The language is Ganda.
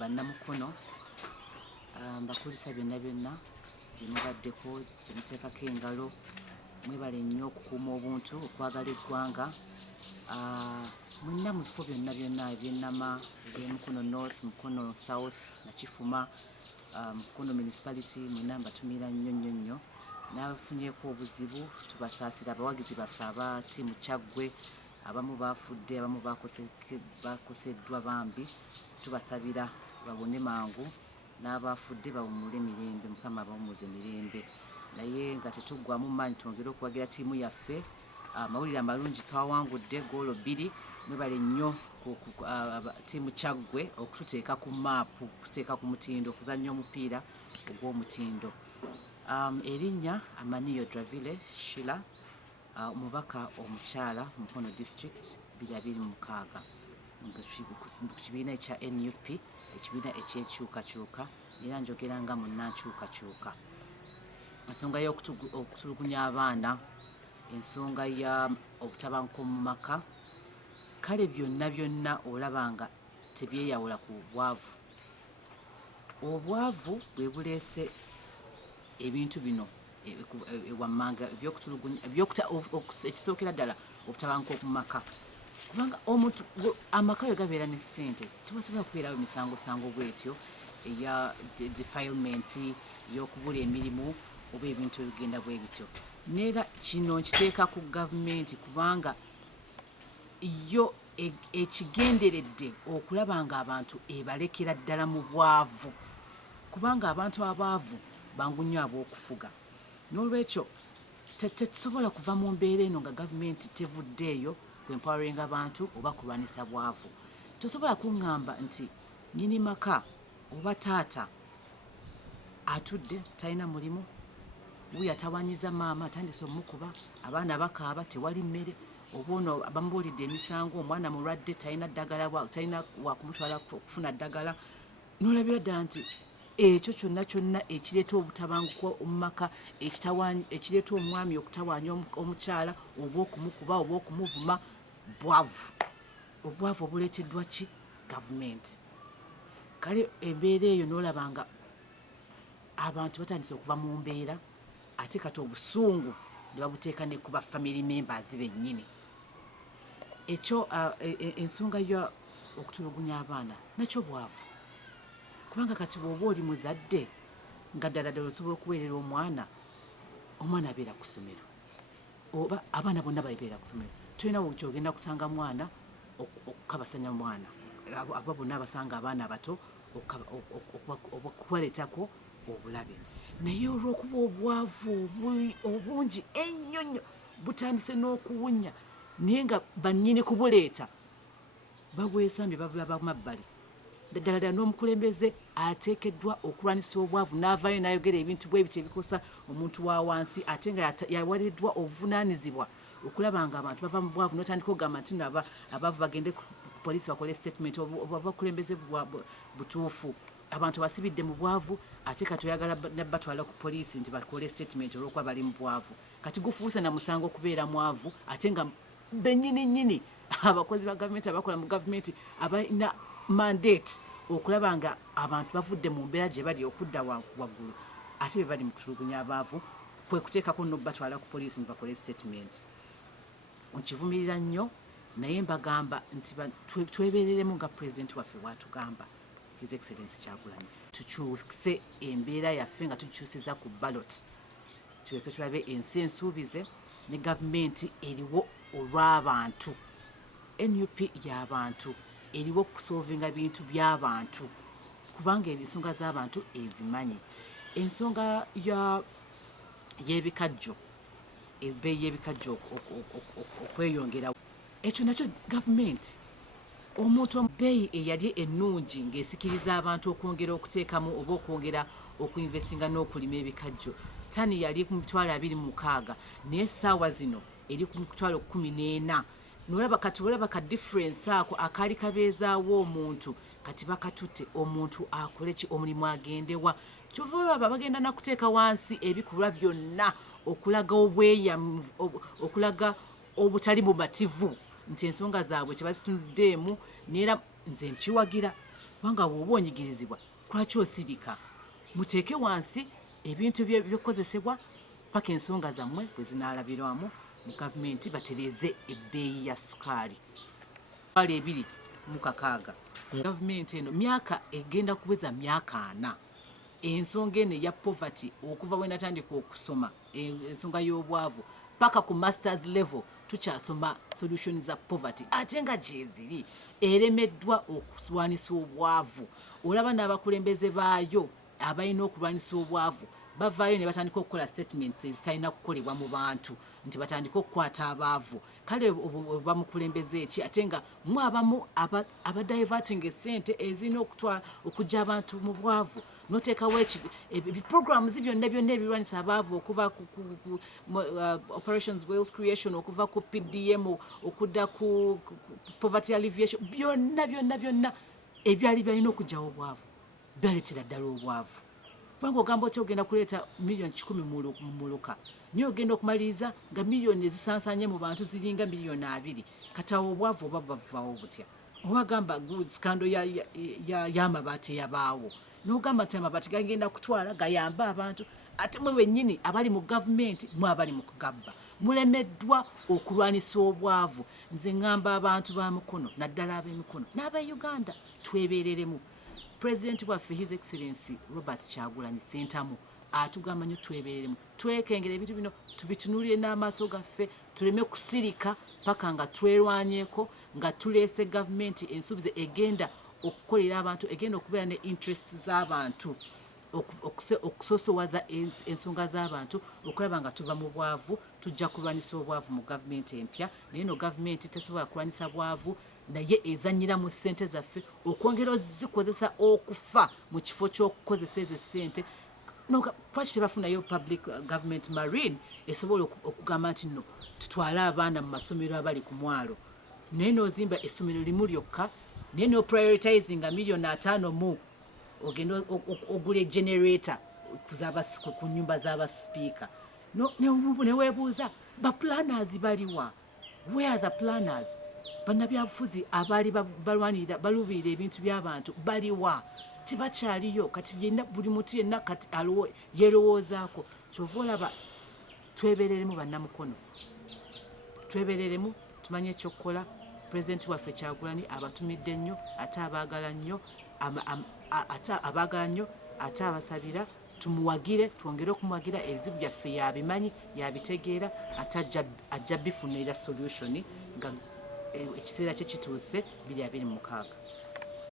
bannamukono mbakulisa byonna byemubaddeko gyemuteekako engalo mwebale nnyo okukuuma obuntu okwagala eggwanga mwenna mu bifo byonna ebyennama eby'Mukono North, Mukono South, Nakifuma, Mukono Municipality mwenna mbatumira nnyo n'abafunyeeko obuzibu tubasaasira abawagizi baffe aba ttiimu Kyaggwe abamu baafudde abamu bakoseddwa bambi tubasabira babone mangu n'abaafudde bawummule mirembe Mukama abawummuze mirembe naye nga tetuggwamu maanyi twongere okuwagira ttiimu yaffe amawulire amalungi twawangudde goolo 2 mwebale nnyo ttiimu Kyaggwe okututeeka ku maapu okututeeka ku mutindo okuzannya omupiira ogw'omutindo erinnya Amaniyo Dravile Sheila omubaka omukyala Mukono District 2026 mu kibiina ekya NUP ekibiina ekyekyukakyuka era njogera nga munnankyukakyuka ensonga y'okutulugunya abaana ensonga ya obutabanguko mu maka kale byonna olaba nga tebyeyawula ku obwavu bwe buleese ebintu bino ewammanga ekisookera ddala obutabanguko mu maka kubanga omuntu amaka we gabeera ne ssente tebasobola kubeerawo emisangosango bwetyo eya defilement y'okubula emirimu oba ebintu ebigenda bwe bityo neera kino nkiteeka ku gavumenti kubanga yo ekigenderedde okulaba nga abantu ebalekera ddala mu bwavu kubanga abantu abaavu bangu nnyo ab'okufuga n'olwekyo tetusobola kuva mu mbeera eno nga gavumenti tevuddeeyo kwempoweringa abantu oba kulwanisa bwavu tosobola kuŋŋamba nti nnyini maka oba taata atudde talina mulimu wuuyo atawanyiza maama atandise omukuba abaana bakaaba tewali mmere oba ono bamubuulidde emisango omwana mulwadde talina ddagala talina wakumutwala okufuna ddagala n'olabira ddala nti ekyo kyonna ekireeta obutabanguko mu maka ekireeta omwami okutawaanya omukyala oba okumukuba oba okumuvuma obwavu obuleeteddwa ki gavumenti kale embeera eyo n'olaba nga abantu batandise okuva mu mbeera ate kati obusungu ne babuteeka ne ku bafamily members bennyini ekyo ensonga ya okutulugunya abaana nakyo bwavu kubanga kati bw'oba oli muzadde nga ddala osobola okuweerera omwana abeera ku ssomero oba abaana bonna babeera ku ssomero tulina kyogenda kusanga mwana okukabasanya mwana aba bonna abasanga abaana abato okubaleetako obulabe naye olw'okuba obwavu obungi ennyo butandise n'okuwunya naye nga bannyini kubuleeta babwesambye babulaba mabbali ddala n'omukulembeze ateekeddwa okulwanisa obwavu n'avaayo n'ayogera ebintu bwe bityo ebikosa omuntu wa wansi ate nga yawaliddwa obuvunaanyizibwa okulaba nga abantu bava mu bwavu n'otandika okugamba nti abaavu bagende ku poliisi bakole statement obakulembeze butuufu abantu basibidde mu bwavu ate kati oyagala batwala ku poliisi nti bakole statement olw'okuba bali mu bwavu kati gufuuse na musango okubeera mwavu ate nga bennyini abakozi ba gavumenti abakola mu gavumenti abalina mandate okulaba nga abantu bavudde mu mbeera gye bali okudda waggulu ate be bali mu kutulugunya abaavu kwe kuteekako n'obatwala ku poliisi bakole statement nkivumirira nnyo naye mbagamba nti twebeereremu nga pulezidenti waffe bw'atugamba His Excellency Kyagulanyi tukyuse embeera yaffe nga tukyusiza ku ballot tuleke tulabe ensi ensuubize ne gavumenti eriwo olw'abantu NUP y'abantu eriwo okusolvinga bintu by'abantu kubanga ensonga z'abantu ezimanyi ensonga y'ebikajjo ebbeeyi y'ebikajjo okweyongera ekyo nakyo gavumenti omuntu bbeeyi eyali ennungi ng'esikiriza abantu okwongera okuteekamu oba okwongera okuinvestinga n'okulima ebikajjo tani yali ku mitwalo 26 naye essaawa zino eri ku mitwalo 14 nolaba kati olaba ka difference ako akaali kabeezaawo omuntu kati bakatutte omuntu akole ki omulimu agendewa kyova olaba bagenda nakuteeka wansi ebikulwa byonna okulaga obweyamu okulaga obutali mumativu nti ensonga zaabwe tebazitunuddeemu neera nze nkiwagira wanga bw'oba onyigirizibwa lwaki osirika muteeke wansi ebintu byokozesebwa paka ensonga zammwe bwe zinaalabirwamu mu gavumenti batereze ebbeeyi ya sukaali 2016 gavumenti eno myaka egenda kuweza myaka 4 ensonga eno eya poverty okuva we natandika okusoma ensonga y'obwavu paka ku masters level tukyasoma solution za poverty ate nga gyeziri eremeddwa okulwanisa obwavu olaba n'abakulembeze baayo abalina okulwanisa obwavu bavaayo ne batandika okukola statements ezitalina kukolebwa mu bantu nti batandika okukwata abaavu kale bamukulembeze eki ate nga mu abamu abadiverting essente ezirina okujja abantu mu bwavu noteekawo programs byonna ebirwanisa abaavu okuva ku operations wealth creation okuva ku PDM okudda ku poverty alleviation byonna ebyali byalina okujjawo obwavu byaleetera ddala obwavu kubanga ogamba otya ogenda kuleeta miliyoni 100 mu muluka niye ogenda okumaliriza nga miliyoni ezisansanye mu bantu ziringa miliyoni 2 katawo obwavu oba bavaawo butya obagamba good scandal y'amabaati eyabaawo n'ogamba nti amabaati gagenda kutwala gayamba abantu ate mwe bennyini abali mu gavumenti mwe abali mu kugabba mulemeddwa okulwanisa obwavu nze ngamba abantu ba mukono naddala ab'emikono n'aba-Uganda twebeereremu President waffe His Excellency Robert Kyagulanyi Ssentamu atugamba nnyo twebeereremu twekengera ebintu bino tubitunulire n'amaaso gaffe tuleme kusirika paka nga twerwanyeeko nga tuleese gavumenti ensuubize egenda okukolera abantu egenda okubeera ne interest z'abantu okusosowaza ensonga z'abantu okulaba nga tuva mu bwavu tujja kulwanisa obwavu mu gavumenti empya naye no gavumenti tesobola kulwanisa bwavu naye ezannyira mu ssente zaffe okwongera ozikozesa okufa mu kifo ky'okukozesa ezo ssente lwaki tebafunayo public government marine esobola okugamba nti nno tutwale abaana mu masomero abali ku mwalo naye n'ozimba essomero limu lyokka naye n'oprioritizinga miliyoni 5 mu ogenda ogula generator ku nnyumba z'abasipiika neweebuuza baplanners baliwa where are the planners bannabyabufuzi abaali balubirira ebintu by'abantu baliwa tebakyaliyo kati buli muntu yenna kati yerowoozaako kyova olaba twebereremu bannamukono twebereremu tumanye ekyokukola pulezidenti waffe Kyagulanyi abatumidde nnyo ate abaagala nnyo ate abasabira tumuwagire twongere okumuwagira ebizibu byaffe yabimanyi yabitegeera ate ajja bifunira solution nga ekiseera kye kituuse 2026